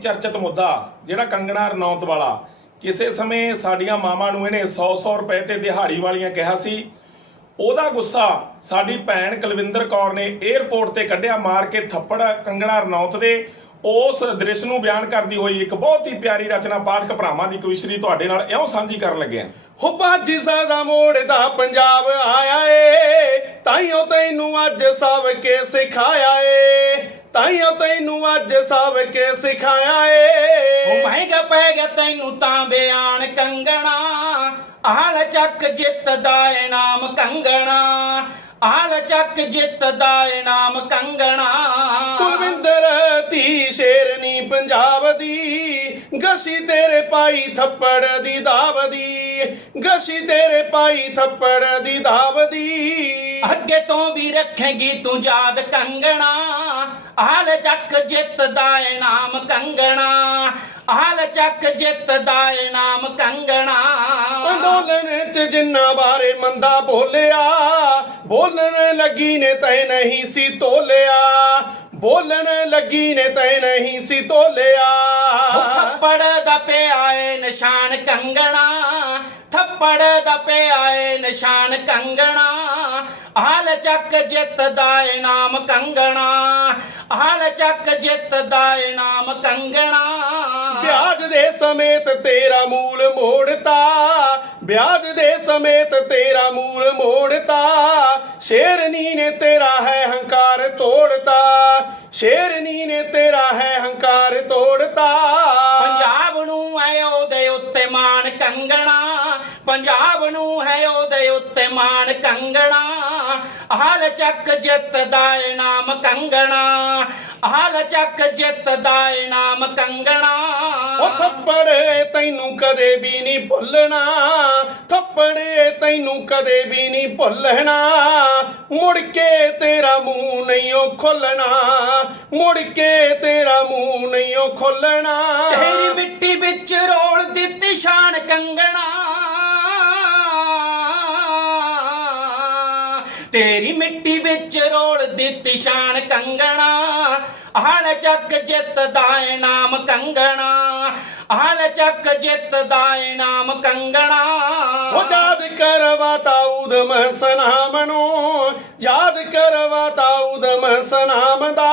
ਚਰਚਿਤ ਮੁੱਦਾ, ਜਿਹੜਾ ਕੰਗਣਾ ਰਣੌਤ ਵਾਲਾ। ਕਿਸੇ ਸਮੇਂ ਸਾਡੀਆਂ ਮਾਵਾਂ ਨੂੰ ਇਹਨੇ 100-100 ਰੁਪਏ ਤੇ ਦਿਹਾੜੀ ਵਾਲੀਆਂ ਕਿਹਾ ਸੀ। ਉਹਦਾ ਗੁੱਸਾ ਸਾਡੀ ਭੈਣ ਕੁਲਵਿੰਦਰ ਕੌਰ ਨੇ 에ਅਰਪੋਰਟ ਤੇ ਕੱਢਿਆ, ਮਾਰ ਕੇ ਥੱਪੜ ਕੰਗਣਾ ਰਣੌਤ ਦੇ। ਉਸ ਦ੍ਰਿਸ਼ ਨੂੰ ਬਿਆਨ ਕਰਦੀ ਹੋਈ ਇੱਕ ਬਹੁਤ ਹੀ ਪਿਆਰੀ ਰਚਨਾ ਪਾਠਕ ਭਰਾਵਾਂ ਦੀ ਕਵਿਸ਼ਰੀ ਤੁਹਾਡੇ ਨਾਲ ਇਉਂ ਸਾਂਝੀ ਕਰਨ ਲੱਗਿਆ ਹਾਂ। ਹੋ ਬਾਜੀ ਮੋੜਦਾ ਪੰਜਾਬ ਆਇਆ ਏ, ਤਾਈਓ ਤੈਨੂੰ ਅੱਜ ਸਭ ਕੇ ਸਿਖਾਇਆ ਏ। ਤਾਈਓ ਤੈਨੂੰ ਅੱਜ ਸਭ ਕੇ ਸਿਖਾਇਆ ਉਹ ਏ ਮਹਿੰਗਾ ਪੈ ਗਿਆ ਤੈਨੂੰ ਤਾਂ ਬਿਆਨ ਕੰਗਣਾ। ਆਲ ਚੱਕ ਜਿੱਤਦਾ ਏ ਨਾਮ ਕੰਗਣਾ। ਆਲ ਚੱਕ ਜਿੱਤਦਾ ਏ ਨਾਮ ਕੰਗਣਾ। ਕੁਲਵਿੰਦਰ ਧੀ ਸ਼ੇਰਨੀ ਪੰਜਾਬ ਦੀ ਗਸੀ ਤੇਰੇ ਪਾਈ ਥੱਪੜ ਦੀ ਦਾਵਦੀ ਗਸੀ ਤੇਰੇ ਪਾਈ ਥੱਪੜ ਦੀ ਦਾਵਦੀ ਅੱਗੇ ਤੋਂ ਵੀ ਰੱਖੇਗੀ ਤੂੰ ਯਾਦ ਕੰਗਣਾ। ਆਲ ਚੱਕ ਜਿੱਤਦਾ ਏ ਨਾਮ ਕੰਗਣਾ ਆਲ ਚੱਕ ਜਿੱਤਦਾ ਏ ਨਾਮ ਕੰਗਣਾ। ਅੰਦੋਲਨ ਚ ਜਿੰਨਾ ਬਾਰੇ ਮੰਦਾ ਬੋਲਿਆ ਬੋਲਣ ਲੱਗੀ ਨੇ ਤੈ ਨਹੀਂ ਸੀ ਤੋਲਿਆ। ਬੋਲਣ ਲੱਗੀ ਨੇ ਤੈ ਨਹੀਂ ਸੀ ਤੋਲਿਆ। ਥੱਪੜ ਦਾ ਪਿਆ ਏ ਨਿਸ਼ਾਨ ਕੰਗਣਾ ਥੱਪੜ ਦਾ ਪਿਆ ਏ ਨਿਸ਼ਾਨ ਕੰਗਣਾ। ਹਾਲ ਚੱਕ ਜਿੱਤਦਾ ਏ ਨਾਮ ਕੰਗਣਾ ਹਾਲ ਚੱਕ ਜਿੱਤਦਾ ਏ ਨਾਮ ਕੰਗਣਾ। ਵਿਆਜ ਦੇ ਸਮੇਤ ਤੇਰਾ ਮੂਲ ਮੋੜਤਾ, ਵਿਆਜ ਦੇ ਸਮੇਤ ਤੇਰਾ ਮੂਲ ਮੋੜਤਾ। ਸ਼ੇਰਨੀ ਨੇ ਤੇਰਾ ਹੈ ਹੰਕਾਰ ਤੋੜਤਾ, ਸ਼ੇਰਨੀ ਨੇ ਤੇਰਾ ਹੈ ਹੰਕਾਰ ਤੋੜਤਾ। ਕੰਗਣਾ ਹਾਲ ਚੱਕ ਜਿੱਤਦਾ ਏ ਨਾਮ ਕੰਗਣਾ ਹਾਲ ਚੱਕ ਜਿੱਤਦਾ ਏ ਨਾਮ ਕੰਗਣਾ ਉਹ ਥੱਪੜੇ ਤੈਨੂੰ ਕਦੇ ਵੀ ਨਹੀਂ ਭੁੱਲਣਾ ਥੱਪੜੇ ਤੈਨੂੰ ਕਦੇ ਵੀ ਨਹੀਂ ਭੁੱਲਣਾ ਮੁੜ ਕੇ ਤੇਰਾ ਮੂੰਹ ਨਹੀਂ ਉਹ ਖੋਲਣਾ ਮੁੜ ਕੇ ਤੇਰਾ ਮੂੰਹ ਨਹੀਂ ਉਹ ਖੋਲਣਾ ਤੇਰੀ ਮਿੱਟੀ ਵਿੱਚ ਰੋਲ ਦਿੱਤੀ ਸ਼ਾਨ ਕੰਗਣਾ। ਹਾਲ ਚੱਕ ਜਿੱਤਦਾ ਏ ਨਾਮ ਕੰਗਣਾ। ਹਾਲ ਚੱਕ ਜਿੱਤਦਾ ਏ ਨਾਮ ਕੰਗਣਾ। ਉਹ ਯਾਦ ਕਰਵਾ ਉਦਮ ਸਨਾਮ ਨੂੰ। ਯਾਦ ਕਰਵਾ ਉਦਮ ਸਨਾਮ ਦਾ।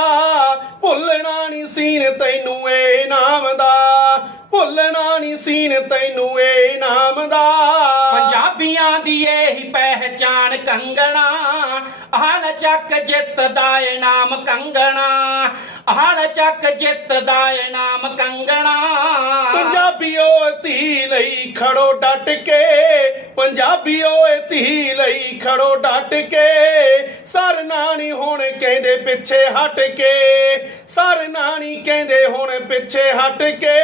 ਭੁੱਲਣਾ ਨਹੀਂ ਸੀਨ ਤੈਨੂੰ ਏ ਨਾਮ ਦਾ। ਭੁੱਲਣਾ ਨਹੀਂ ਸੀਨ ਤੈਨੂੰ ਏ ਨਾਮ ਚੱਕ ਜਿੱਤਦਾ ਏ ਨਾਮ ਕੰਗਣਾ ਹਾਲ ਚੱਕ ਜਿੱਤਦਾ ਏ ਨਾਮ ਕੰਗਣਾ। ਪੰਜਾਬੀਓ ਧੀ ਲਈ ਖੜੋ ਡਟ ਕੇ ਪੰਜਾਬੀਓ ਧੀ ਲਈ ਖੜੋ ਡਟ ਕੇ। ਸਰ ਨਾਣੀ ਹੁਣ ਕਹਿੰਦੇ ਪਿੱਛੇ ਹਟ ਕੇ ਸਰ ਨਾਣੀ ਕਹਿੰਦੇ ਹੁਣ ਪਿੱਛੇ ਹਟ ਕੇ।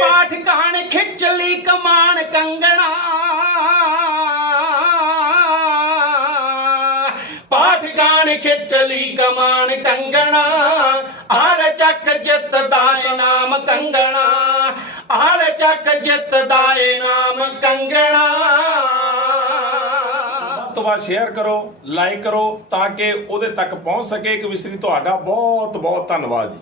ਪਾਠ ਕਾਣ ਕਾਣ ਖਿੱਚ ਲਈ ਕਮਾਨ ਕੰਗਣਾ ਹਾਲ ਚੱਕ ਜਿੱਤਦਾ ਏ ਨਾਮ ਕੰਗਣਾ ਹਾਲ ਚੱਕ ਜਿੱਤਦਾ ਏ ਨਾਮ ਕੰਗਣਾ। ਵੱਧ ਸ਼ੇਅਰ ਕਰੋ ਲਾਈਕ ਕਰੋ, ਤਾਂ ਕਿ ਉਹਦੇ ਤੱਕ ਪਹੁੰਚ ਸਕੇ। ਕਵਿਸ਼ਰੀ ਤੁਹਾਡਾ ਬਹੁਤ ਬਹੁਤ ਧੰਨਵਾਦ ਜੀ।